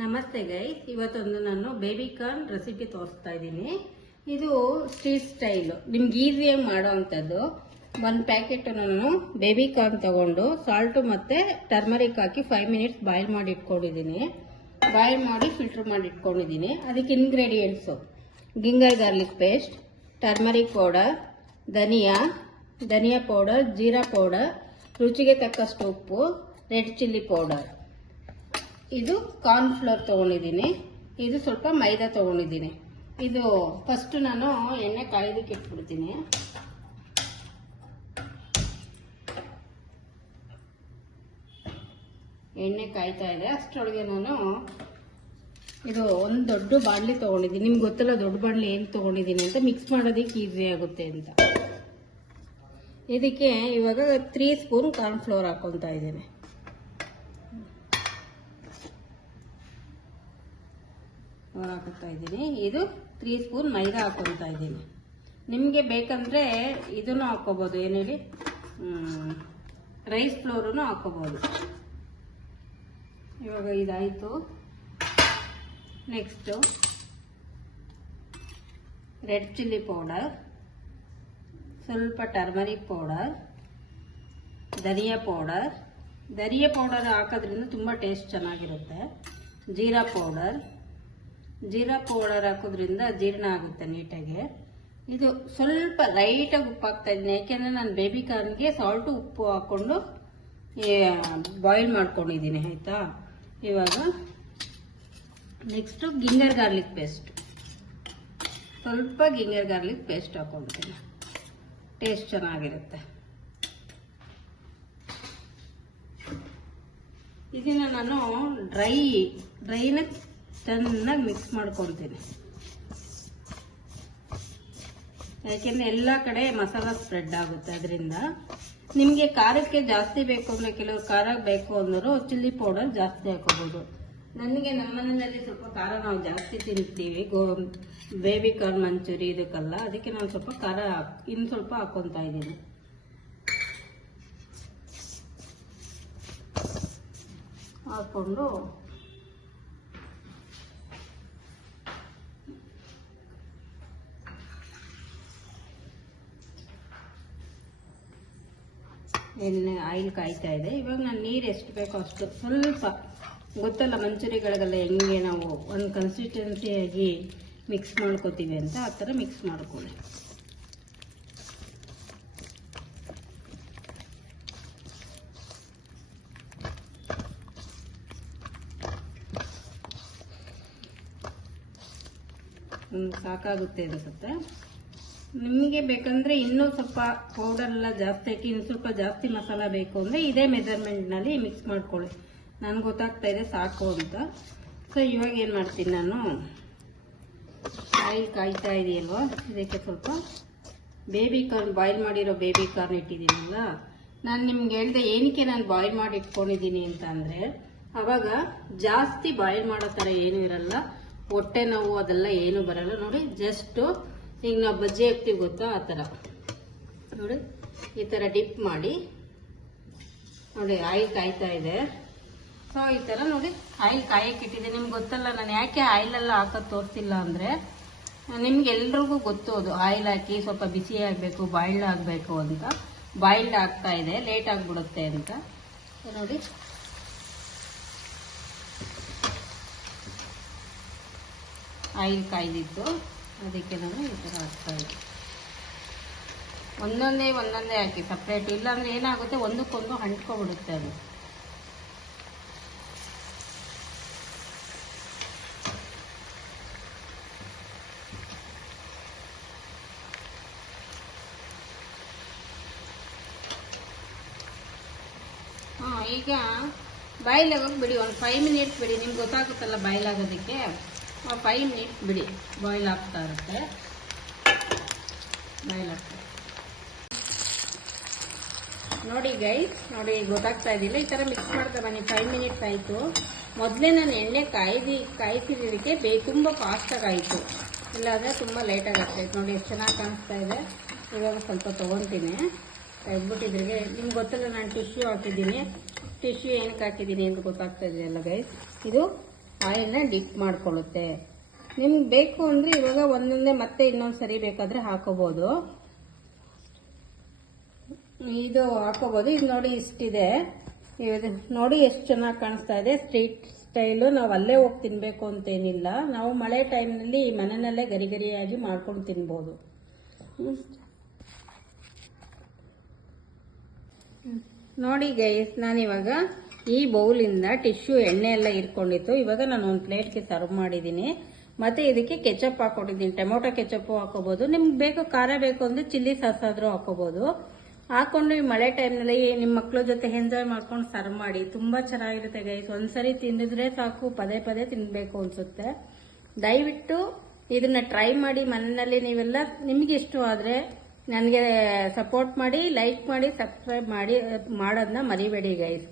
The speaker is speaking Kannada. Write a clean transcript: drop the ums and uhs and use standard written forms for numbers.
ನಮಸ್ತೆ ಗೈಸ್, ಇವತ್ತೊಂದು ನಾನು ಬೇಬಿ ಕಾರ್ನ್ ರೆಸಿಪಿ ತೋರಿಸ್ತಾ ಇದ್ದೀನಿ. ಇದು ಸ್ಟ್ರೀಟ್ ಸ್ಟೈಲ್, ನಿಮ್ಗೆ ಈಸಿಯಾಗಿ ಮಾಡೋ ಅಂಥದ್ದು. ಒಂದು ಪ್ಯಾಕೆಟ್ ನಾನು ಬೇಬಿ ಕಾರ್ನ್ ತಗೊಂಡು ಸಾಲ್ಟು ಮತ್ತೆ ಟರ್ಮರಿಕ್ ಹಾಕಿ 5 ಮಿನಿಟ್ಸ್ ಬಾಯ್ಲ್ ಮಾಡಿ ಇಟ್ಕೊಂಡಿದ್ದೀನಿ. ಬಾಯ್ಲ್ ಮಾಡಿ ಫಿಲ್ಟರ್ ಮಾಡಿ ಇಟ್ಕೊಂಡಿದ್ದೀನಿ. ಅದಕ್ಕೆ ingredients: ginger garlic paste, turmeric powder, ಧನಿಯಾ ಪೌಡರ್, ಜೀರಾ ಪೌಡರ್, ರುಚಿಗೆ ತಕ್ಕಷ್ಟು ಉಪ್ಪು, ರೆಡ್ ಚಿಲ್ಲಿ ಪೌಡರ್. ಇದು ಕಾರ್ನ್ ಫ್ಲೋರ್ ತಗೊಂಡಿದ್ದೀನಿ. ಇದು ಸ್ವಲ್ಪ ಮೈದಾ ತಗೊಂಡಿದ್ದೀನಿ. ಇದು ಫಸ್ಟ್ ನಾನು ಎಣ್ಣೆ ಕಾಯೋದಕ್ಕೆ ಇಟ್ಬಿಡ್ತೀನಿ. ಎಣ್ಣೆ ಕಾಯ್ತಾ ಇದೆ, ಅಷ್ಟರೊಳಗೆ ನಾನು ಇದು ಒಂದು ದೊಡ್ಡ ಬಾಣಲಿ ತಗೊಂಡಿದ್ದೀನಿ. ನಿಮ್ಗೆ ಗೊತ್ತಲ್ಲ ದೊಡ್ಡ ಬಾಣಲಿ ಏನು ತಗೊಂಡಿದ್ದೀನಿ ಅಂತ, ಮಿಕ್ಸ್ ಮಾಡೋದಕ್ಕೆ ಈಸಿ ಆಗುತ್ತೆ ಅಂತ. ಇದಕ್ಕೆ ಇವಾಗ 3 ಸ್ಪೂನ್ ಕಾರ್ನ್ ಫ್ಲೋರ್ ಹಾಕೊತಾ ಇದ್ದೀನಿ. ಹಾಕುತ್ತಾ ಇದ್ದೀನಿ. ಇದು 3 ಸ್ಪೂನ್ ಮೈದಾ ಹಾಕೊತಾ ಇದ್ದೀನಿ. ನಿಮಗೆ ಬೇಕಂದ್ರೆ ಇದನ್ನು ಹಾಕೋಬಹುದು, ಏನು ಹೇಳಿ, ರೈಸ್ ಫ್ಲೋರನ್ನು ಹಾಕೋಬಹುದು. ಇವಾಗ ಇದಾಯಿತು. ನೆಕ್ಸ್ಟು ರೆಡ್ ಚಿಲ್ಲಿ ಪೌಡರ್, ಸ್ವಲ್ಪ ಟರ್ಮರಿಕ್ ಪೌಡರ್, ಧನಿಯಾ ಪೌಡರ್ ಹಾಕೋದ್ರಿಂದ ತುಂಬ ಟೇಸ್ಟ್ ಚೆನ್ನಾಗಿರುತ್ತೆ. ಜೀರಾ ಪೌಡರ್ ಹಾಕೋದ್ರಿಂದ ಜೀರ್ಣ ಆಗುತ್ತೆ ನೀಟಾಗಿ. ಇದು ಸ್ವಲ್ಪ ಲೈಟಾಗಿ ಉಪ್ಪು ಹಾಕ್ತಾ ಇದ್ದೀನಿ, ಯಾಕೆಂದರೆ ನಾನು ಬೇಬಿ ಕಾರ್ನ್ಗೆ ಸಾಲ್ಟು ಉಪ್ಪು ಹಾಕ್ಕೊಂಡು ಬಾಯ್ಲ್ ಮಾಡ್ಕೊಂಡಿದ್ದೀನಿ, ಆಯಿತಾ. ಇವಾಗ ನೆಕ್ಸ್ಟು ಗಿಂಗರ್ ಗಾರ್ಲಿಕ್ ಪೇಸ್ಟ್, ಸ್ವಲ್ಪ ಗಿಂಗರ್ ಗಾರ್ಲಿಕ್ ಪೇಸ್ಟ್ ಹಾಕ್ಕೊಳ್ತೀನಿ, ಟೇಸ್ಟ್ ಚೆನ್ನಾಗಿರುತ್ತೆ. ಇದನ್ನ ನಾನು ಡ್ರೈನ ಚೆನ್ನಾಗಿ ಮಿಕ್ಸ್ ಮಾಡ್ಕೊಳ್ತೀನಿ, ಯಾಕೆಂದರೆ ಎಲ್ಲ ಕಡೆ ಮಸಾಲ ಸ್ಪ್ರೆಡ್ ಆಗುತ್ತೆ. ಅದರಿಂದ ನಿಮಗೆ ಖಾರಕ್ಕೆ ಜಾಸ್ತಿ ಬೇಕು ಅಂದರೆ, ಕೆಲವರು ಖಾರ ಬೇಕು ಅಂದರು ಚಿಲ್ಲಿ ಪೌಡರ್ ಜಾಸ್ತಿ ಹಾಕೋಬೋದು. ನನಗೆ ನಮ್ಮ ಮನೆಯಲ್ಲಿ ಸ್ವಲ್ಪ ಖಾರ ನಾವು ಜಾಸ್ತಿ ತಿಂತೀವಿ, ಬೇಬಿ ಕಾರ್ನ್ ಮಂಚೂರಿ ಇದಕ್ಕೆಲ್ಲ, ಅದಕ್ಕೆ ನಾನು ಸ್ವಲ್ಪ ಖಾರ ಇನ್ನು ಸ್ವಲ್ಪ ಹಾಕ್ಕೊತಾ ಇದ್ದೀನಿ. ಹಾಕ್ಕೊಂಡು ಆಯಿಲ್ ಕಾಯ್ತಾ ಇದೆ. ಇವಾಗ ನಾನು ನೀರು ಎಷ್ಟು ಬೇಕೋ ಅಷ್ಟು, ಸ್ವಲ್ಪ ಗೊತ್ತಲ್ಲ ಮಂಚೂರಿಗಳಿಗೆಲ್ಲ ಹೆಂಗೆ ನಾವು ಒಂದು ಕನ್ಸಿಸ್ಟೆನ್ಸಿಯಾಗಿ ಮಿಕ್ಸ್ ಮಾಡ್ಕೋತೀವಿ ಅಂತ, ಆ ಥರ ಮಿಕ್ಸ್ ಮಾಡ್ಕೊಳ್ಳಿ. ಸಾಕಾಗುತ್ತೆ ಅನಿಸುತ್ತೆ. ನಿಮಗೆ ಬೇಕಂದರೆ ಇನ್ನೂ ಸ್ವಲ್ಪ ಪೌಡರ್ ಎಲ್ಲ ಜಾಸ್ತಿ ಹಾಕಿ ಇನ್ನು ಸ್ವಲ್ಪ ಜಾಸ್ತಿ ಮಸಾಲ ಬೇಕು ಅಂದರೆ ಇದೇ ಮೆಜರ್ಮೆಂಟ್ನಲ್ಲಿ ಮಿಕ್ಸ್ ಮಾಡ್ಕೊಳ್ಳಿ. ನನಗೆ ಗೊತ್ತಾಗ್ತಾ ಇದೆ ಸಾಕು ಅಂತ. ಸೊ ಇವಾಗ ಏನು ಮಾಡ್ತೀನಿ, ನಾನು ಆಯಿಲ್ ಕಾಯ್ತಾ ಇದೆಯಲ್ವ, ಇದಕ್ಕೆ ಸ್ವಲ್ಪ ಬೇಬಿ ಕಾರ್ನ್, ಬಾಯ್ಲ್ ಮಾಡಿರೋ ಬೇಬಿ ಕಾರ್ನ್ ಇಟ್ಟಿದ್ದೀನಲ್ಲ, ನಾನು ನಿಮ್ಗೆ ಹೇಳಿದೆ ಏನಕ್ಕೆ ನಾನು ಬಾಯ್ಲ್ ಮಾಡಿ ಇಟ್ಕೊಂಡಿದ್ದೀನಿ ಅಂತ ಅಂದರೆ, ಆವಾಗ ಜಾಸ್ತಿ ಬಾಯ್ಲ್ ಮಾಡೋ ಥರ ಏನೂ ಇರಲ್ಲ, ಹೊಟ್ಟೆ ನೋವು ಅದೆಲ್ಲ ಏನು ಬರಲ್ಲ. ನೋಡಿ, ಜಸ್ಟು ಈಗ ನಾವು ಬಜ್ಜಿ ಹಾಕ್ತೀವಿ ಗೊತ್ತಾ, ಆ ಥರ ನೋಡಿ, ಈ ಥರ ಡಿಪ್ ಮಾಡಿ ನೋಡಿ. ಆಯಿಲ್ ಕಾಯ್ತಾ ಇದೆ. ಸೊ ಈ ಥರ ನೋಡಿ ಆಯಿಲ್ ಕಾಯಕ್ಕಿಟ್ಟಿದೆ. ನಿಮ್ಗೆ ಗೊತ್ತಲ್ಲ ನಾನು ಯಾಕೆ ಆಯಿಲೆಲ್ಲ ಹಾಕೋದು ತೋರಿಸಿಲ್ಲ ಅಂದರೆ, ನಿಮ್ಗೆಲ್ರಿಗೂ ಗೊತ್ತು ಅದು ಆಯಿಲ್ ಹಾಕಿ ಸ್ವಲ್ಪ ಬಿಸಿ ಆಗಬೇಕು, ಬಾಯ್ಲ್ಡ್ ಆಗಬೇಕು ಅಂತ. ಬಾಯ್ಲ್ಡ್ ಆಗ್ತಾ ಇದೆ, ಲೇಟ್ ಆಗಿಬಿಡುತ್ತೆ ಅಂತ. ನೋಡಿ, ಆಯಿಲ್ ಕಾಯ್ದಿತ್ತು, ಅದಕ್ಕೆ ನಾನು ಈ ಥರ ಹಾಕ್ತಾ ಇದ್ದೆ. ಒಂದೊಂದೇ ಹಾಕಿ ಸಪ್ರೇಟ್, ಇಲ್ಲಾಂದರೆ ಏನಾಗುತ್ತೆ ಒಂದಕ್ಕೊಂದು ಅಂಟ್ಕೊಬಿಡುತ್ತೆ ಅದು. ಈಗ ಬಾಯ್ಲ್ ಆಗೋಕೆ ಬಿಡಿ, ಒಂದು 5 ಮಿನಿಟ್ಸ್ ಬಿಡಿ. ನಿಮ್ಗೆ ಗೊತ್ತಾಗುತ್ತಲ್ಲ ಬಾಯ್ಲ್ ಆಗೋದಕ್ಕೆ, 5 ಮಿನಿಟ್ಸ್ ಬಿಡಿ, ಬಾಯ್ಲ್ ಆಗ್ತಾ ಇರುತ್ತೆ. ಬಾಯ್ಲ್ ಆಗ್ತಾ ನೋಡಿ ಗೈಸ್, ನೋಡಿ ಗೊತ್ತಾಗ್ತಾ ಇದ್ದಿಲ್ಲ, ಈ ಥರ ಮಿಕ್ಸ್ ಮಾಡ್ತಾ ಬನ್ನಿ. 5 ಮಿನಿಟ್ಸ್ ಆಯಿತು. ಮೊದಲೇ ನಾನು ಎಣ್ಣೆ ಕಾಯ್ಸಿದ್ದಕ್ಕೆ ತುಂಬ ಫಾಸ್ಟಾಗಿ ಆಯಿತು, ಇಲ್ಲಾಂದರೆ ತುಂಬ ಲೇಟಾಗಿ ಆಗ್ತಾಯಿತ್ತು. ನೋಡಿ ಎಷ್ಟು ಚೆನ್ನಾಗಿ ಕಾಣಿಸ್ತಾ ಇದೆ. ಇವಾಗ ಸ್ವಲ್ಪ ತೊಗೊತೀನಿ, ತೆಗೆದ್ಬಿಟ್ಟಿದ್ರಿಗೆ. ನಿಮ್ಗೆ ಗೊತ್ತಲ್ಲ ನಾನು ಟಿಶ್ಯೂ ಹಾಕಿದ್ದೀನಿ. ಟಿಶ್ಯೂ ಏನಕ್ಕೆ ಹಾಕಿದ್ದೀನಿ ಅಂತ ಗೊತ್ತಾಗ್ತಾ ಇದೆಯಲ್ಲ ಗೈಸ್. ಇದು ಆಯಿಲ್ನ ಡಿಪ್ ಮಾಡ್ಕೊಳ್ಳುತ್ತೆ. ನಿಮ್ಗೆ ಬೇಕು ಅಂದರೆ ಇವಾಗ ಒಂದೊಂದೇ ಮತ್ತೆ ಇನ್ನೊಂದು ಸರಿ ಬೇಕಾದರೆ ಹಾಕೋಬೋದು. ಇದು ಹಾಕೋಬೋದು. ಇದು ನೋಡಿ ಇಷ್ಟಿದೆ. ಇದು ನೋಡಿ ಎಷ್ಟು ಚೆನ್ನಾಗಿ ಕಾಣಿಸ್ತಾ ಇದೆ. Street style. ನಾವು ಅಲ್ಲೇ ಹೋಗಿ ತಿನ್ನಬೇಕು ಅಂತೇನಿಲ್ಲ. ನಾವು ಮಳೆ ಟೈಮ್ನಲ್ಲಿ ಮನೆಯಲ್ಲೇ ಗರಿ ಗರಿಯಾಗಿ ಮಾಡ್ಕೊಂಡು ತಿನ್ಬೋದು. ನೋಡಿ ಗೈಸ್, ನಾನಿವಾಗ ಈ ಬೌಲಿಂದ ಟಿಶ್ಯೂ ಎಣ್ಣೆ ಎಲ್ಲ ಇಟ್ಕೊಂಡಿತ್ತು. ಇವಾಗ ನಾನು ಒಂದು ಪ್ಲೇಟ್ಗೆ ಸರ್ವ್ ಮಾಡಿದ್ದೀನಿ. ಮತ್ತೆ ಇದಕ್ಕೆ ಕೆಚಪ್ ಹಾಕೊಂಡಿದ್ದೀನಿ. ಟೊಮೊಟೊ ಕೆಚಪ್ಪು ಹಾಕೋಬಹುದು. ನಿಮ್ಗೆ ಬೇಕು ಖಾರ ಬೇಕು ಅಂದ್ರೆ ಚಿಲ್ಲಿ ಸಾಸ್ ಆದ್ರೂ ಹಾಕೋಬಹುದು. ಹಾಕೊಂಡು ಈ ಮಳೆ ಟೈಮ್ನಲ್ಲಿ ನಿಮ್ಮ ಮಕ್ಳ ಜೊತೆ ಎಂಜಾಯ್ ಮಾಡ್ಕೊಂಡು ಸರ್ವ್ ಮಾಡಿ. ತುಂಬಾ ಚೆನ್ನಾಗಿರುತ್ತೆ ಗೈಸ್. ಒಂದ್ಸರಿ ತಿಂದಿದ್ರೆ ಸಾಕು, ಪದೇ ಪದೇ ತಿನ್ಬೇಕು ಅನ್ಸುತ್ತೆ. ದಯವಿಟ್ಟು ಇದನ್ನ ಟ್ರೈ ಮಾಡಿ ಮನೆಯಲ್ಲಿ ನೀವೆಲ್ಲ. ನಿಮ್ಗೆ ಇಷ್ಟ ಆದ್ರೆ ನನಗೆ ಸಪೋರ್ಟ್ ಮಾಡಿ, ಲೈಕ್ ಮಾಡಿ, ಸಬ್ಸ್ಕ್ರೈಬ್ ಮಾಡಿ ಮಾಡೋದನ್ನ ಮರಿಬೇಡಿ ಗೈಸ್.